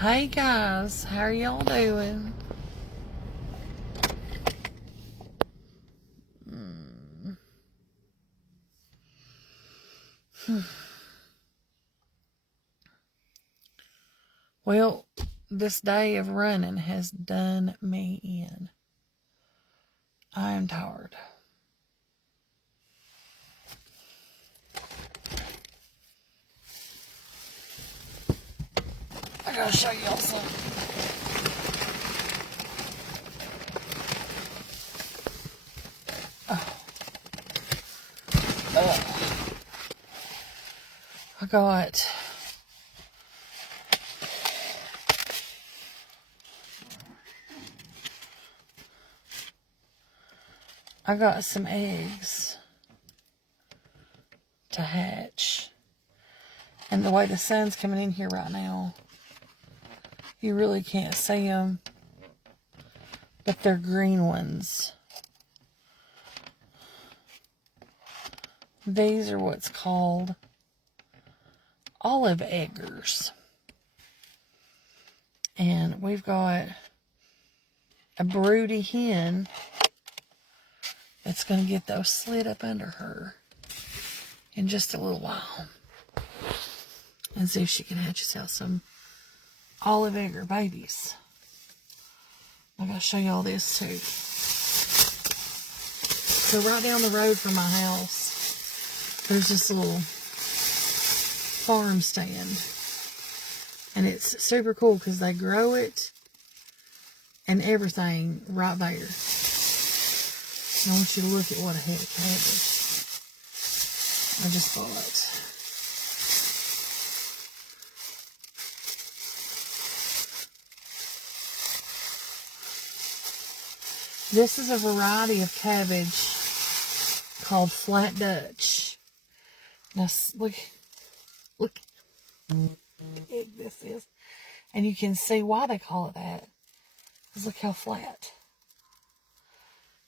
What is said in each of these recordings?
Hey guys, how are y'all doing? Well, this day of running has done me in. I am tired. I gotta show y'all something. I got some eggs to hatch. And the way the sun's coming in here right now, you really can't see them, but they're green ones. These are what's called olive eggers. And we've got a broody hen that's going to get those slid up under her in just a little while. And see if she can hatch us out some olive egger babies. I gotta show y'all this too. So right down the road from my house, there's this little farm stand. And it's super cool because they grow it and everything right there. And I want you to look at what a heck cabbage. I just thought. This is a variety of cabbage called Flat Dutch. Now look how big this is. And you can see why they call it that. Because look how flat.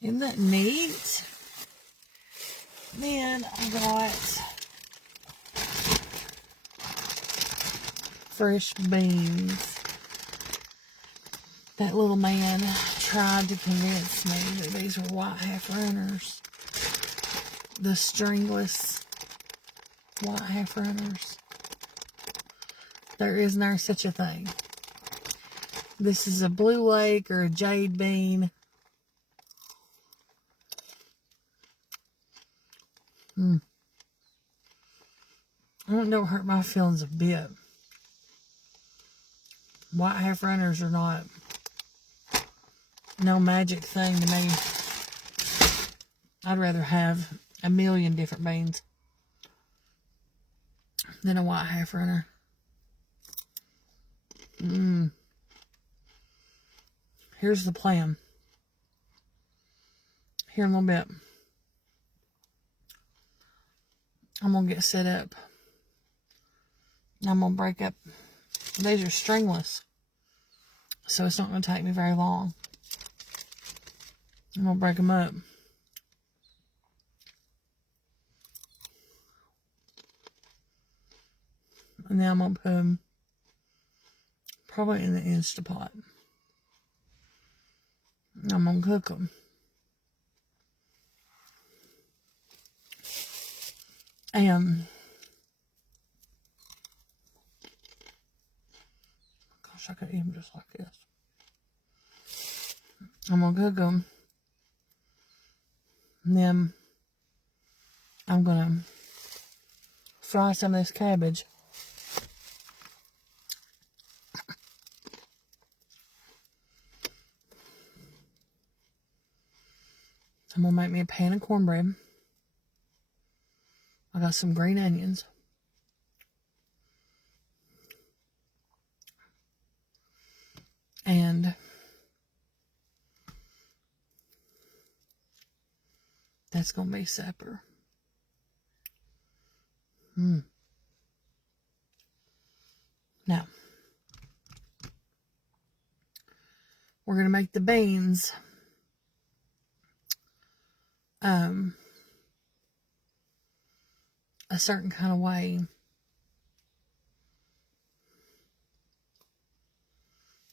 Isn't that neat? Then I got fresh beans. That little man tried to convince me that these were white half runners. The stringless white half runners. There is no such a thing. This is a blue lake or a jade bean. Don't hurt my feelings a bit. White half runners are not no magic thing to me. I'd rather have a million different beans than a white half runner. Here's the plan. Here in a little bit, I'm going to get set up. I'm going to break up. These are stringless, so it's not going to take me very long. I'm going to break them up. And now I'm going to put them probably in the Instapot. I'm going to cook them. And gosh, I could eat them just like this. I'm going to cook them. And then I'm going to fry some of this cabbage. I'm going to make me a pan of cornbread. I got some green onions. And that's going to be supper. Now, we're going to make the beans a certain kind of way.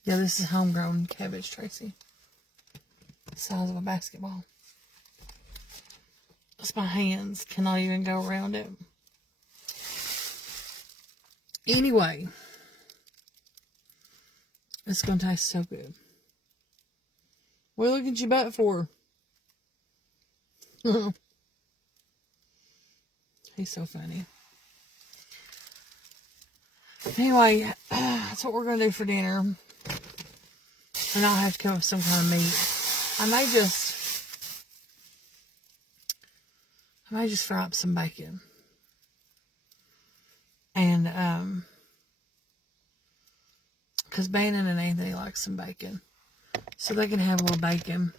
Yeah, this is homegrown cabbage, Tracy. The size of a basketball. Just my hands cannot even go around it. Anyway, it's going to taste so good. What are you looking at your butt for? He's so funny. Anyway, that's what we're going to do for dinner. And I'll have to come up with some kind of meat. I may just fry up some bacon. And, because Bannon and Anthony like some bacon. So they can have a little bacon.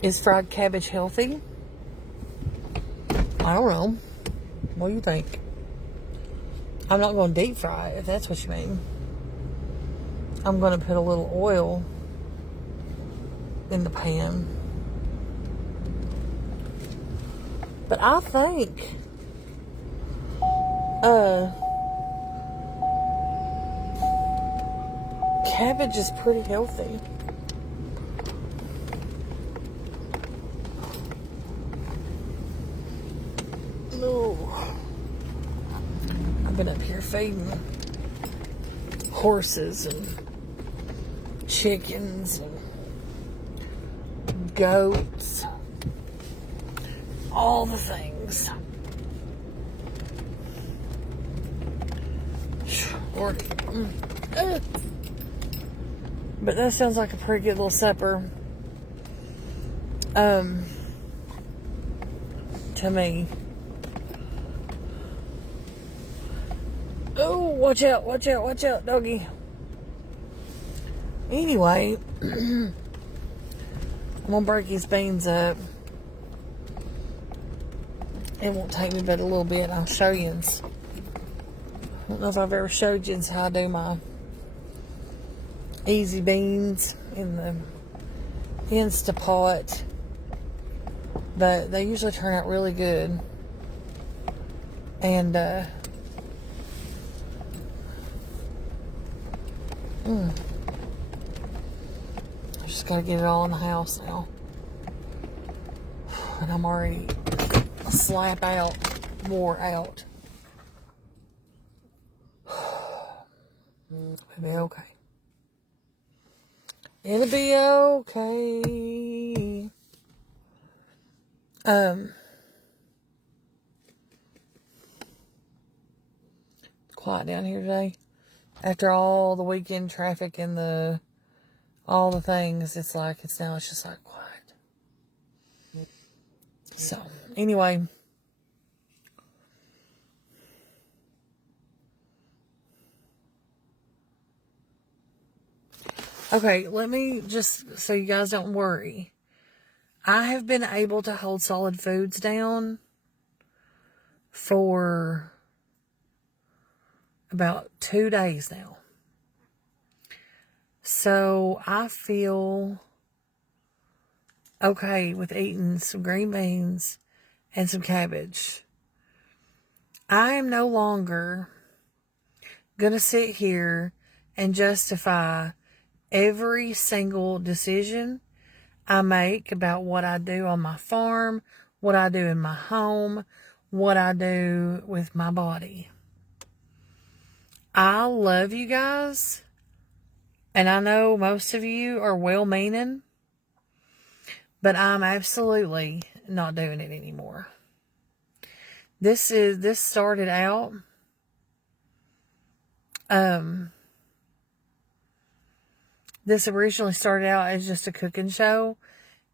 Is fried cabbage healthy? I don't know. What do you think? I'm not going to deep fry it, if that's what you mean. I'm going to put a little oil in the pan. But I think cabbage is pretty healthy. No. I've been up here feeding horses and chickens and goats. All the things. Lordy. But that sounds like a pretty good little supper. To me. Oh, watch out, doggy. Anyway, I'm gonna break his beans up. It won't take me but a little bit. I'll show you. I don't know if I've ever showed you how I do my easy beans in the Instapot, but they usually turn out really good. And I just gotta get it all in the house now. And I'm already wore out. It'll be okay. It'll be okay. Quiet down here today. After all the weekend traffic and all the things, it's just like quiet. So, anyway. Okay, let me just, so you guys don't worry. I have been able to hold solid foods down for about 2 days now. So I feel okay with eating some green beans and some cabbage. I am no longer going to sit here and justify every single decision I make about what I do on my farm, what I do in my home, what I do with my body. I love you guys, and I know most of you are well-meaning, but I'm absolutely not doing it anymore. This started out, this originally started out as just a cooking show,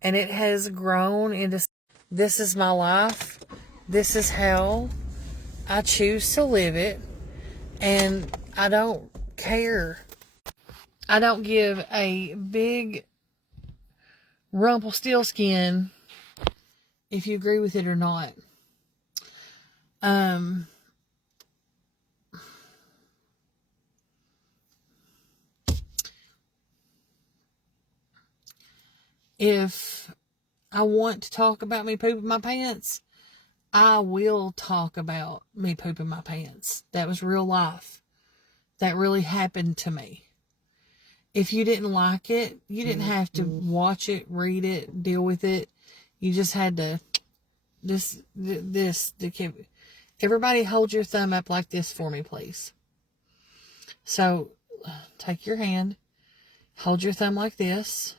and it has grown into, this is my life. This is how I choose to live it, and I don't care. I don't give a big Rumpelstiltskin if you agree with it or not. If I want to talk about me pooping my pants, I will talk about me pooping my pants. That was real life. That really happened to me. If you didn't like it, you didn't have to watch it, read it, deal with it. You just had to, everybody hold your thumb up like this for me, please. So, take your hand, hold your thumb like this.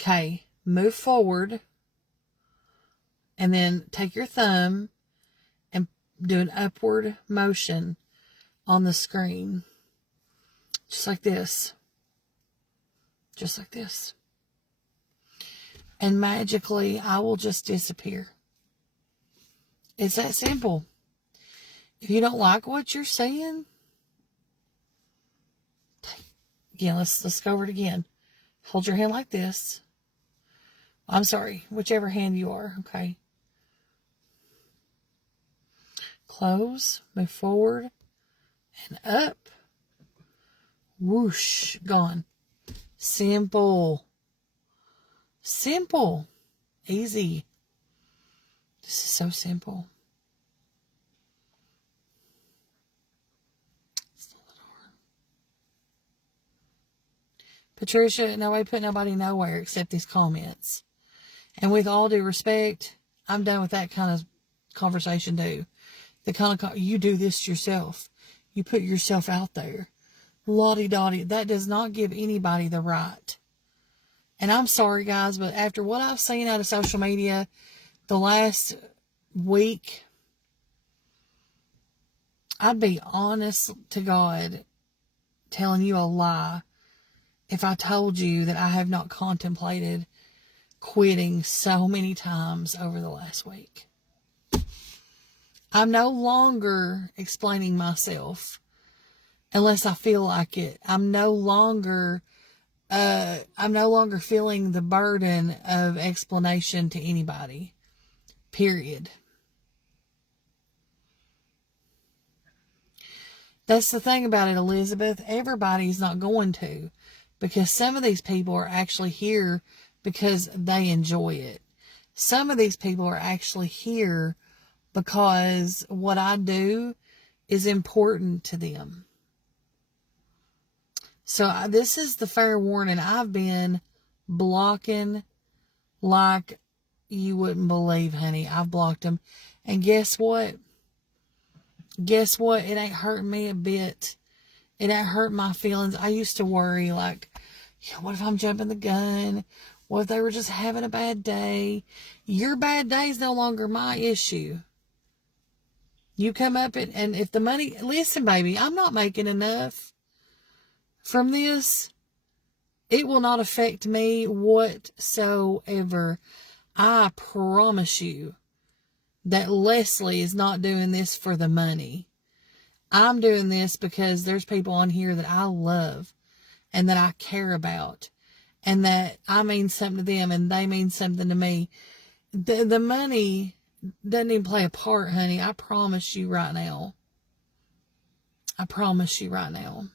Okay, move forward, and then take your thumb and do an upward motion on the screen. Just like this. Just like this. And magically, I will just disappear. It's that simple. If you don't like what you're saying, yeah, let's go over it again. Hold your hand like this. I'm sorry, whichever hand you are, okay? Close, move forward, and up. Whoosh, gone. Simple. Simple. Easy. This is so simple. It's a little hard. Patricia, nobody put nobody nowhere except these comments. And with all due respect, I'm done with that kind of conversation too. The kind of, you do this yourself. You put yourself out there. Lottie-dottie. That does not give anybody the right. And I'm sorry, guys, but after what I've seen out of social media the last week, I'd be honest to God telling you a lie if I told you that I have not contemplated quitting so many times over the last week. I'm no longer explaining myself unless I feel like it. I'm no longer feeling the burden of explanation to anybody. Period. That's the thing about it, Elizabeth. Everybody's not going to, because some of these people are actually here because they enjoy it. Some of these people are actually here because what I do is important to them. So this is the fair warning. I've been blocking like you wouldn't believe, honey. I've blocked them. And guess what? Guess what? It ain't hurting me a bit. It ain't hurt my feelings. I used to worry like, yeah, what if I'm jumping the gun? What if they were just having a bad day? Your bad day is no longer my issue. You come up and if the money, listen, baby, I'm not making enough from this. It will not affect me whatsoever. I promise you that Leslie is not doing this for the money. I'm doing this because there's people on here that I love and that I care about and that I mean something to them and they mean something to me. The money doesn't even play a part, honey. I promise you right now. I promise you right now.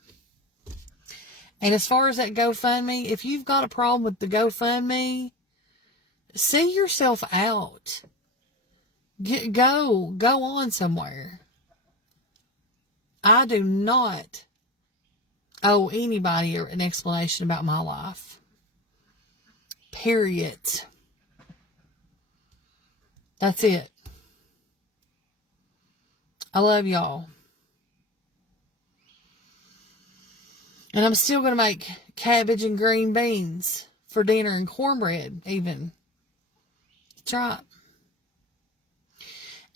And as far as that GoFundMe, if you've got a problem with the GoFundMe, see yourself out. Go on somewhere. I do not owe anybody an explanation about my life. Period. That's it. I love y'all. And I'm still going to make cabbage and green beans for dinner and cornbread even. That's right.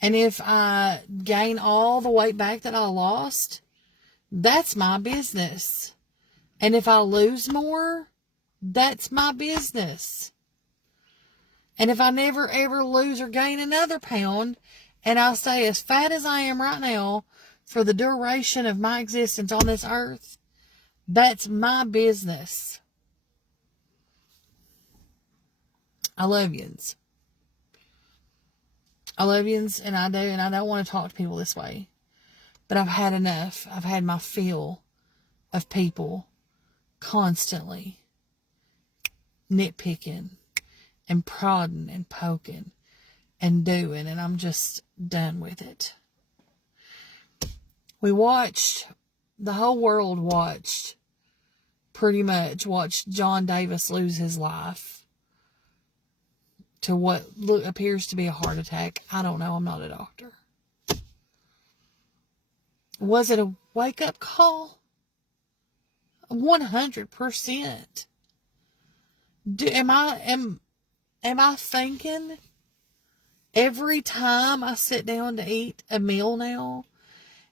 And if I gain all the weight back that I lost, that's my business. And if I lose more, that's my business. And if I never ever lose or gain another pound, and I stay as fat as I am right now for the duration of my existence on this earth, that's my business. I love yous. I love yous, and I do, and I don't want to talk to people this way. But I've had enough. I've had my fill of people constantly nitpicking and prodding and poking and doing, and I'm just done with it. The whole world pretty much watched John Davis lose his life to what appears to be a heart attack. I don't know. I'm not a doctor. Was it a wake-up call? 100%. Am I thinking every time I sit down to eat a meal now,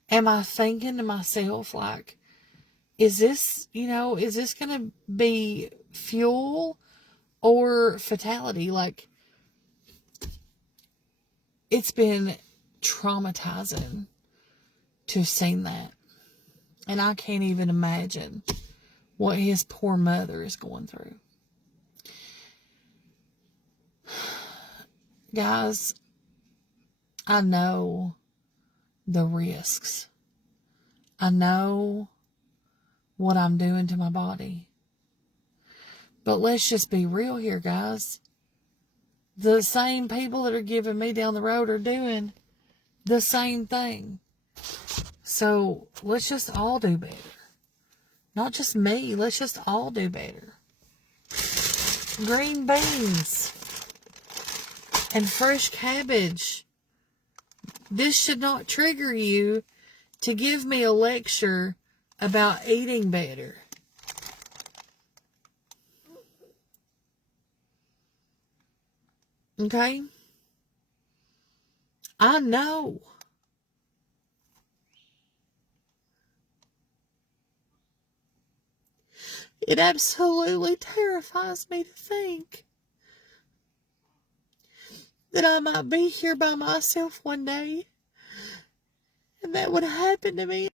am I thinking to myself, like, is this going to be fuel or fatality? Like, it's been traumatizing to have seen that. And I can't even imagine what his poor mother is going through. Guys, I know the risks. I know what I'm doing to my body. But let's just be real here, guys. The same people that are giving me down the road are doing the same thing. So let's just all do better. Not just me. Let's just all do better. Green beans and fresh cabbage. This should not trigger you to give me a lecture about eating better. Okay? I know. It absolutely terrifies me to think that I might be here by myself one day and that would happen to me.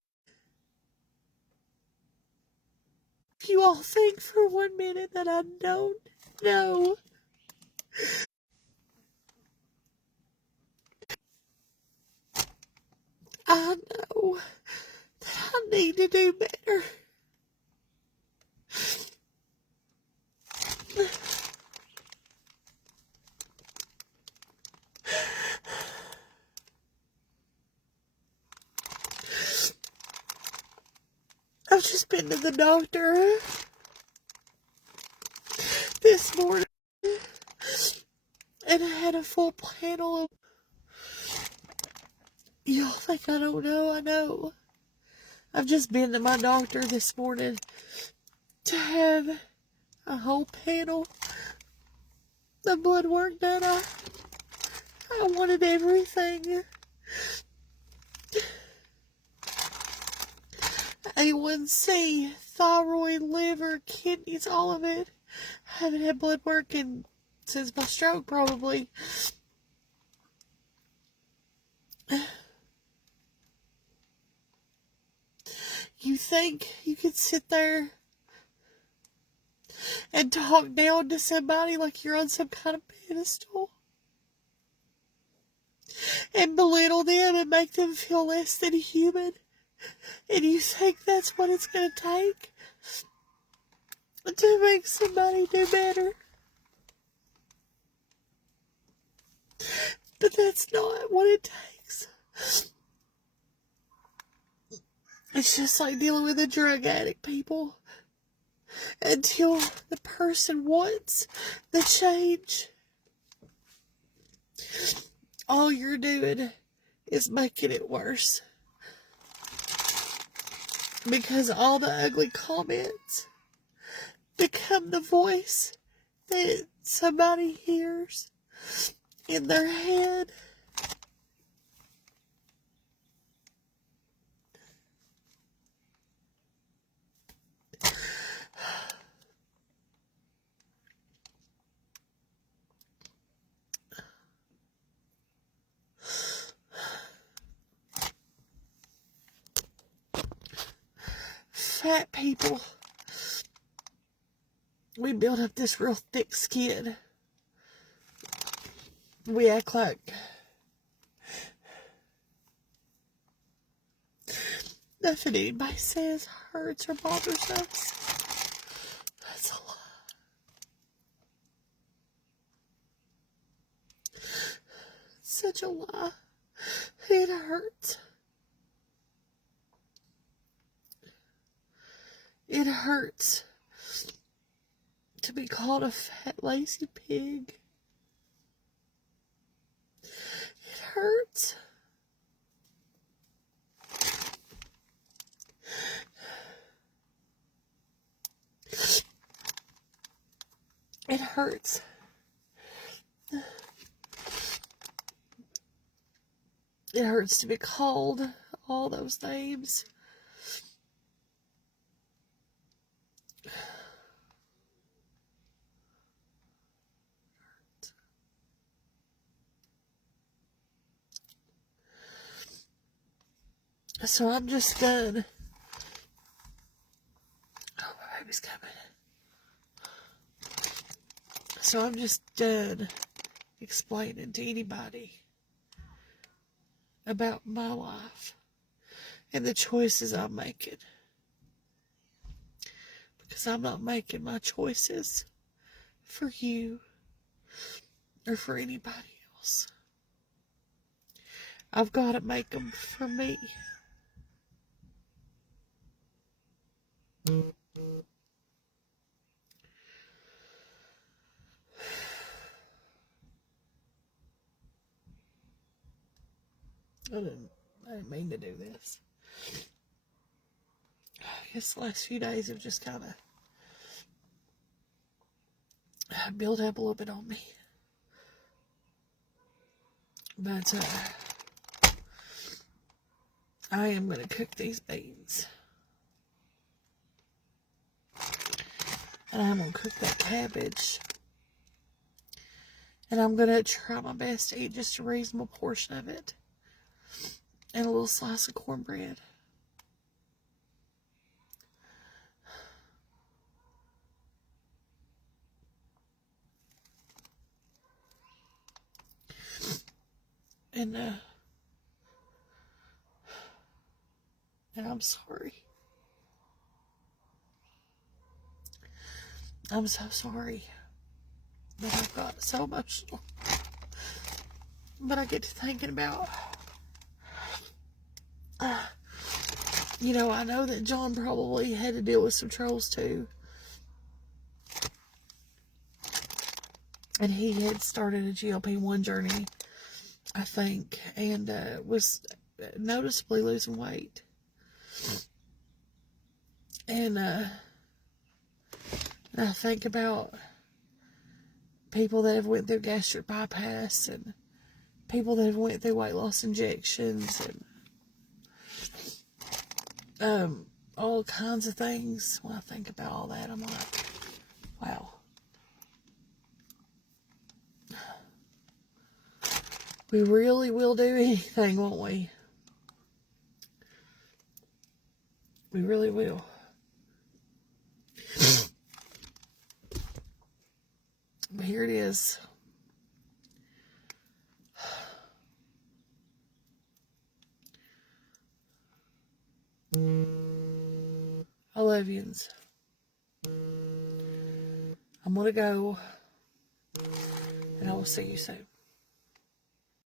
If you all think for 1 minute that I don't know, I know that I need to do better. I've just been to the doctor this morning and I had a full panel of... Y'all think I don't know? I know. I've just been to my doctor this morning to have a whole panel of blood work done. I wanted everything. A1C, thyroid, liver, kidneys, all of it. I haven't had blood work since my stroke, probably. You think you could sit there and talk down to somebody like you're on some kind of pedestal and belittle them and make them feel less than human? And you think that's what it's going to take to make somebody do better? But that's not what it takes. It's just like dealing with a drug addict, people. Until the person wants the change, all you're doing is making it worse. Because all the ugly comments become the voice that somebody hears in their head. Fat people, we build up this real thick skin. We act like nothing anybody says hurts or bothers us. That's a lie. such a lie. It hurts. It hurts to be called a fat, lazy pig. It hurts. It hurts. It hurts to be called all those names. So I'm just done. Oh, my baby's coming. So I'm just done explaining to anybody about my life and the choices I'm making. Because I'm not making my choices for you or for anybody else. I've got to make them for me. I didn't mean to do this. I guess the last few days have just kind of built up a little bit on me. But I am going to cook these beans. And I'm going to cook that cabbage. And I'm going to try my best to eat just a reasonable portion of it. And a little slice of cornbread. And I'm sorry. I'm so sorry that I've got so emotional. But I get to thinking about, I know that John probably had to deal with some trolls too. And he had started a GLP-1 journey, I think, and was noticeably losing weight. And I think about people that have went through gastric bypass and people that have went through weight loss injections and all kinds of things. When I think about all that, I'm like, wow. We really will do anything, won't we? We really will. But here it is. I love yous. I'm going to go, and I will see you soon.